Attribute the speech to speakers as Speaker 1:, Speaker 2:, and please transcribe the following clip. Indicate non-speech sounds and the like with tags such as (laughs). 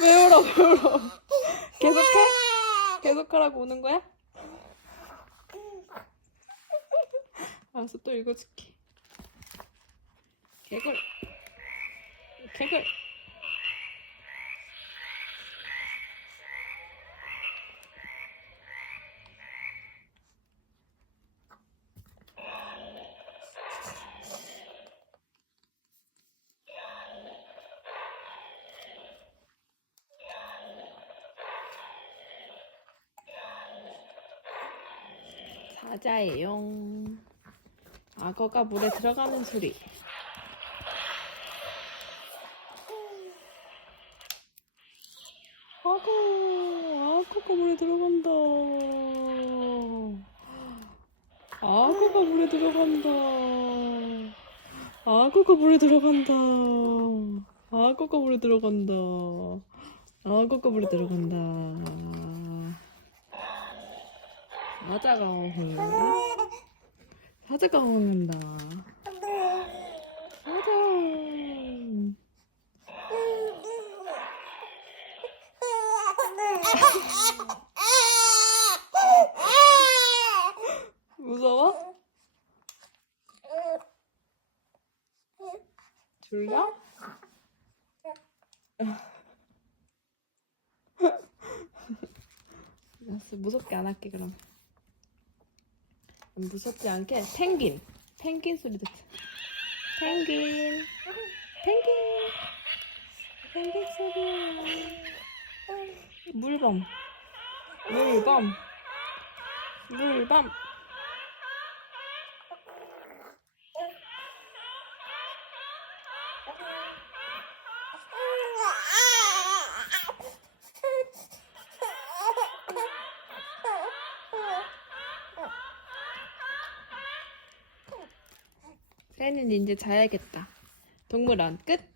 Speaker 1: 왜 울어, 왜 울어? 계속해? 계속하라고 우는 거야? 알았어, 또 읽어줄게. 개굴. 개굴. 사자예요. 악어가 물에 들어가는 소리. 악어, 악어가 물에 들어간다. 악어가 물에 들어간다. 악어가 물에 들어간다. 악어가 물에 들어간다. 악어가 물에 들어간다. 사자가 어흥. 사자가 어흥한다. 사자. 무서워? 졸려? (laughs) 무섭게 안 할게 그럼. 무섭지 않게 펭귄. 펭귄 소리 듣자. 펭귄. 펭귄. 펭귄 소리. 물범. 물범. 물범 (laughs) 새는 이제 자야겠다. 동물원 끝